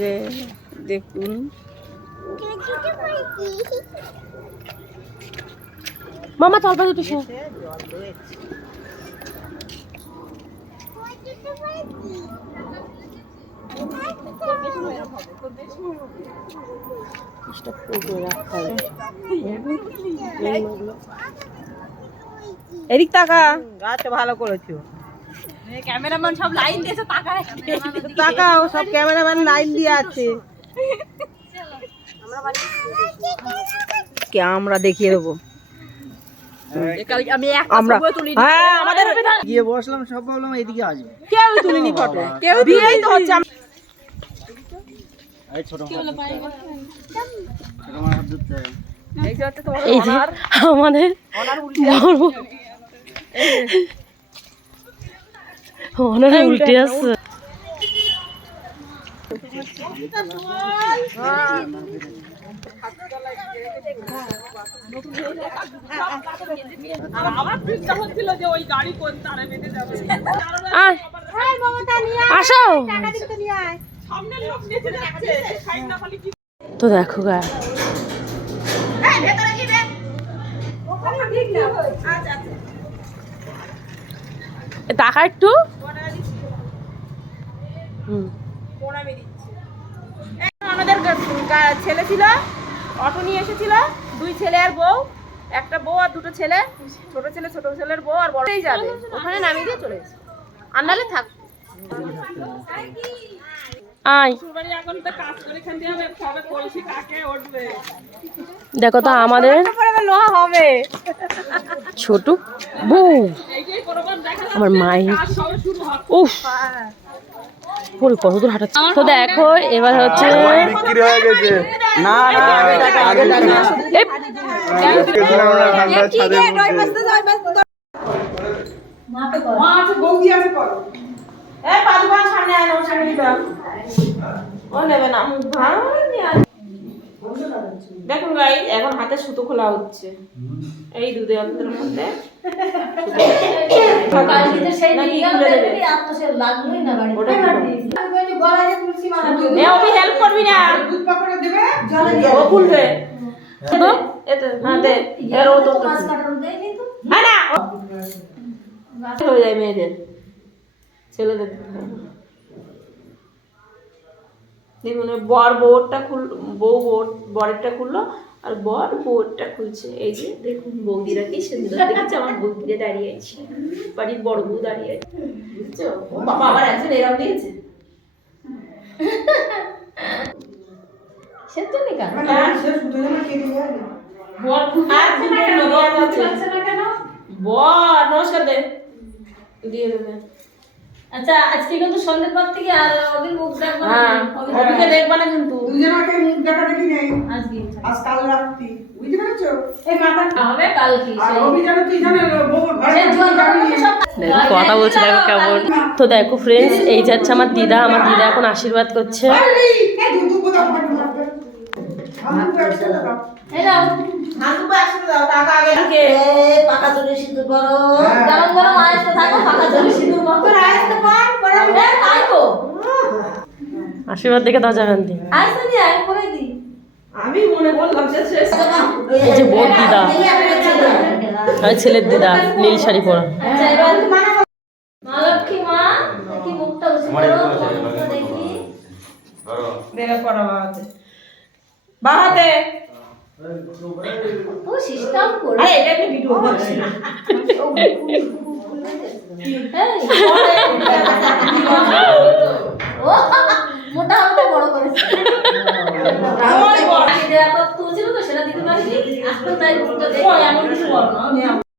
রে দেখুন। মামা চল দুটো শো এদিক তাকা। গাছ ভালো করেছ। ক্যামেরাম্যান সব লাইন দিয়েছে তাকায়। তাকাও সব ক্যামেরাম্যান লাইন দিয়ে আছে। কে আমরা দেখিয়ে দেবো। আমরা হ্যাঁ আমাদের গিয়ে বসলাম সব ভাবলাম এদিকে আসবে। কেউ তুলিনি ফটো কেউ বিয়েই তো হচ্ছে আমাদের ওনারা উল্টে আসছে আসো তো দেখো গা। টাকা একটু। আমাদের ছেলে ছিল অটো নিয়ে এসেছিল দুই ছেলে আর বউ একটা বউ আর দুটো ছেলে ছোট ছেলে ছোট ছেলের বউ আর বড়ই যাবে। ওখানে নামিয়ে দিয়ে চলে এসেছে আর নাহলে থাক দেখো তো আমাদের ছোট বউ। আমার মায়ের উফ। ওরে কত দূর হাঁটাচ্ছে তো দেখো এবার হচ্ছে বিক্রি হয়ে গেছে। না না সামনে আয় না সামনে ও নেবে না। ভালো। দেখুন গাই এখন হাতে সুতো খোলা হচ্ছে। এই দুধে অন্তরের মধ্যে করবে? না। ও খুলবে হ্যাঁ, দে। এবার ও তো? হ্যাঁ হয়ে যায় মেয়েদের। ছেলেদের। দেখুন ওই বর বউরটা খুল বউ বউর বরেরটা খুললো আর বর বউরটা খুলছে। এই যে দেখুন বৌদিরা কি সুন্দর দেখেছে আমার বৌদিরা দাঁড়িয়ে আছে। বাড়ির বড় বউ দাঁড়িয়ে আছে। বুঝছ? বাবা আবার একজন এরম দিয়েছে। সেটা নিকা বর খুলছে। বর নমস্কার দে। দিয়ে দেবে। আচ্ছা আজকে কিন্তু সন্ধ্যের পর থেকে আর মুখ দেখব না। হ্যাঁ দেখবা না কিন্তু। দুজনকে মুখ দেখা দেখি নেই। আজকে আজ কাল রাত্রি। বুঝতে পেরেছ? এই মাথা হবে কালকে আর অভিযানে তুই জানো গরম কথা বলছে দেখো কেমন। তো দেখো ফ্রেন্ডস এই যাচ্ছে আমার দিদা আমার দিদা এখন আশীর্বাদ করছে। এই এই দুধ দুধ দাও মাটু মাটু আমি তো একসাথে দাও। এই নাও, হাঁটুপা একসাথে দাও টাকা আগে দিকে গরম গরম আয়েসতে থাকো ফাঁকা জলে সিঁদুর মতো আয়েসতে পান করে তাই তো আশীর্বাদ দেখে দাও যাবেন দি। আমি মনে করলাম যে শেষ এই যে বোর দিদা। আর ছেলের দিদা নীল শাড়ি পরা। আচ্ছা এবার মা লক্ষ্মী মা দেখি মুখটা উঁচু করো মুখটা দেখি। দেখে। পড়া বাবাতে বাবাতে ও সিস্টেম করে। আরে এটা একটা ভিডিও করছি এই, ও মোটা হবে বড় করেছে ওই বড়। আগে যে একটা তুলছিল তো সেটা দিতে পারিনি এখন তাই মুখটা দেখি এমন কিছু বলো না।